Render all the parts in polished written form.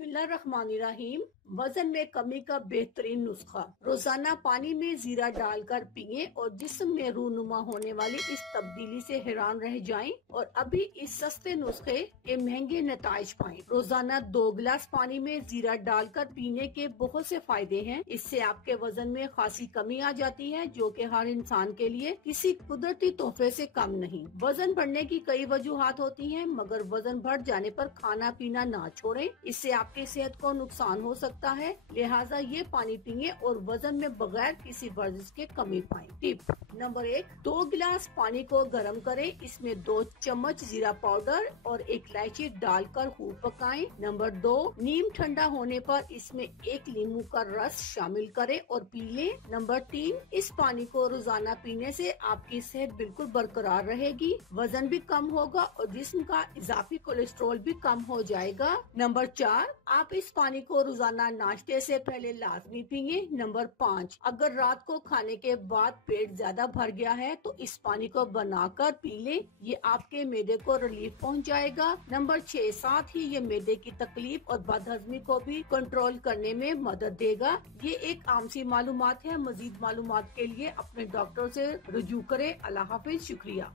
बिस्मिल्लाहिर्रहमानिर्रहीम। वजन में कमी का बेहतरीन नुस्खा। रोजाना पानी में जीरा डालकर पिए और जिस्म में रूनुमा होने वाली इस तब्दीली से हैरान रह जाएं और अभी इस सस्ते नुस्खे के महंगे नताइज पाएं। रोजाना 2 गिलास पानी में जीरा डालकर पीने के बहुत से फायदे हैं। इससे आपके वजन में खासी कमी आ जाती है, जो कि हर इंसान के लिए किसी कुदरती तोहफे से कम नहीं। वजन बढ़ने की कई वजूहात होती हैं, मगर वजन बढ़ जाने पर खाना पीना ना छोड़ें। इससे आपकी सेहत को नुकसान हो सकता है। लिहाजा ये पानी पिए और वजन में बगैर किसी वर्जिश के कमी पाएं। टिप नंबर 1, 2 गिलास पानी को गर्म करें। इसमें 2 चम्मच जीरा पाउडर और 1 इलायची डालकर खूब पकाएं। नंबर 2, नीम ठंडा होने पर इसमें 1 नींबू का रस शामिल करें और पी लें। नंबर 3, इस पानी को रोजाना पीने से आपकी सेहत बिल्कुल बरकरार रहेगी, वजन भी कम होगा और जिस्म का इजाफी कोलेस्ट्रॉल भी कम हो जाएगा। नंबर 4, आप इस पानी को रोजाना नाश्ते से पहले लाजमी पिए। नंबर 5, अगर रात को खाने के बाद पेट ज्यादा भर गया है तो इस पानी को बनाकर पी लें। ये आपके मैदे को रिलीफ पहुंचाएगा। नंबर 6, साथ ही ये मैदे की तकलीफ और बदहजमी को भी कंट्रोल करने में मदद देगा। ये एक आम सी मालूमात है। मजीद मालूमात के लिए अपने डॉक्टर से रुजू करें। अल्लाह हाफिज। शुक्रिया।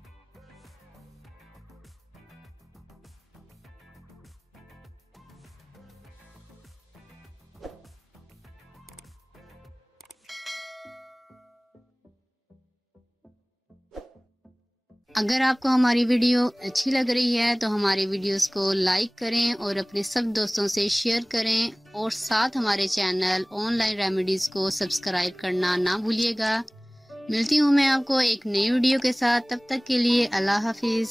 अगर आपको हमारी वीडियो अच्छी लग रही है तो हमारे वीडियोस को लाइक करें और अपने सब दोस्तों से शेयर करें और साथ हमारे चैनल ऑनलाइन रेमेडीज को सब्सक्राइब करना ना भूलिएगा। मिलती हूँ मैं आपको एक नई वीडियो के साथ। तब तक के लिए अल्लाह हाफिज।